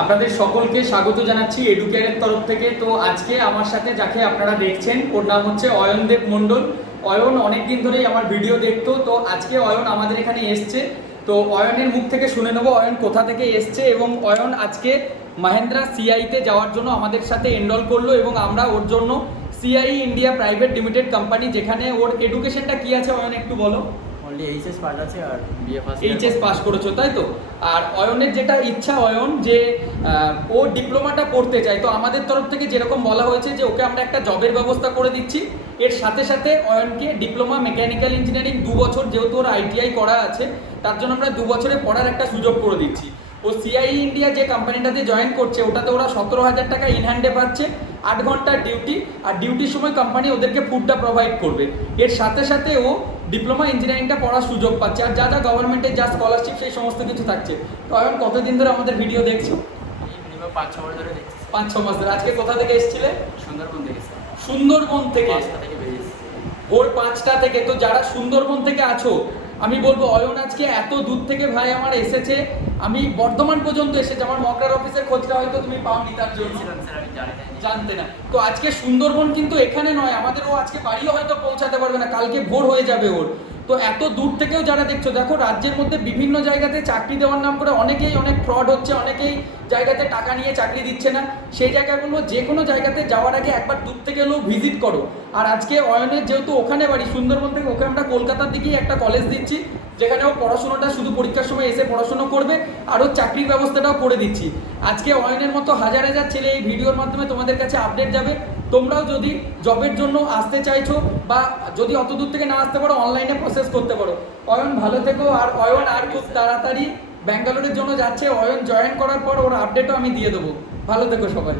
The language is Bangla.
আপনাদের সকলকে স্বাগত জানাচ্ছি এডুকেয়ারের তরফ থেকে। তো আজকে আমার সাথে যাকে আপনারা দেখছেন, ওর নাম হচ্ছে অয়নদেব মণ্ডল। অয়ন অনেকদিন ধরেই আমার ভিডিও দেখতো। তো আজকে অয়ন আমাদের এখানে এসছে। তো অয়নের মুখ থেকে শুনে নেব অয়ন কোথা থেকে এসছে এবং অয়ন আজকে মাহেন্দ্রা সিআইতে যাওয়ার জন্য আমাদের সাথে এনরোল করল এবং আমরা ওর জন্য CI India private limited company যেখানে ওর এডুকেশনটা কি আছে অয়ন একটু বলো। অনলি এইচএস পাস আছে আর বিএ ফার্স্ট এইচএস পাস করেছ, তাই তো? আর অয়নের যেটা ইচ্ছা, অয়ন, যে ডিপ্লোমাটা পড়তে চায়, তো আমাদের তরফ থেকে যেরকম বলা হয়েছে যে, ওকে আমরা একটা জবের ব্যবস্থা করে দিচ্ছি। এর সাথে সাথে অয়নকে ডিপ্লোমা ইঞ্জিনিয়ারিং দু বছর, যেহেতু ওর আইটিআই করা আছে, তার জন্য আমরা দু বছরে পড়ার একটা সুযোগ করে দিচ্ছি। ও সিআই ইন্ডিয়া যে কোম্পানিটাতে জয়েন করছে ওটাতে ওরা সতেরো হাজার টাকা ইন হ্যান্ডে পাচ্ছে আট ঘণ্টার ডিউটি আর ডিউটির সময় কোম্পানি ওদেরকে ফুডটা প্রোভাইড করবে। এর সাথে সাথে ও ডিপ্লোমা ইঞ্জিনিয়ারিংটা পড়ার সুযোগ পাচ্ছে আর যা যা গভর্নমেন্টের যা স্কলারশিপ সেই সমস্ত কিছু থাকছে। তো এখন কতদিন ধরে আমাদের ভিডিও দেখছ? পাঁচ ছ বছর ধরে দেখছি পাঁচ ছ মাস ধরে। আজকে কোথা থেকে এসেছিলে? সুন্দরবন সুন্দরবন থেকে? পাঁচটা থেকে ভোর পাঁচটা থেকে। তো যারা সুন্দরবন থেকে আছো আমি বলব অয়ন আজকে এত দূর থেকে ভাই আমার এসেছে। আমি বর্তমান পর্যন্ত এসেছে আমার মকরার অফিসের খোঁজটা হয়তো তুমি পাওনি তার জন্য। গিয়েছিলাম আমি জানি না। জানতে না। তো আজকে সুন্দরবন কিন্তু এখানে নয় আমাদের ও আজকে বাড়িও হয়তো পৌঁছাতে পারবে না কালকে ভোর হয়ে যাবে ওর। তো এত দূর থেকেও যারা দেখছ, দেখো রাজ্যের মধ্যে বিভিন্ন জায়গাতে চাকরি দেওয়ার নাম করে অনেকেই অনেক ফ্রড হচ্ছে, অনেকেই জায়গাতে টাকা নিয়ে চাকরি দিচ্ছে না। সেই জায়গাগুলো যে কোনো জায়গাতে যাওয়ার আগে একবার দূর থেকে এলেও ভিজিট করো। আর আজকে অয়নের যেহেতু ওখানে বাড়ি, সুন্দরবন থেকে ওকে আমরা কলকাতার দিকেই একটা কলেজ দিচ্ছি। যেখানে ও পড়াশোনাটা শুধু পরীক্ষার সময় এসে পড়াশোনা করবে আর ওর চাকরির ব্যবস্থাটাও করে দিচ্ছি। আজকে অয়নের মতো হাজার হাজার ছেলে এই ভিডিওর মাধ্যমে তোমাদের কাছে আপডেট যাবে। তোমরাও যদি জবের জন্য আসতে চাইছো বা যদি অত দূর থেকে না আসতে পারো অনলাইনে প্রসেস করতে পারো। অয়ন, ভালো থেকো। আর অয়ন, আর খুব তাড়াতাড়ি ব্যাঙ্গালোরের জন্য যাচ্ছে। অয়ন জয়েন করার পর ওর আপডেটও আমি দিয়ে দেবো। ভালো থেকো সবাই।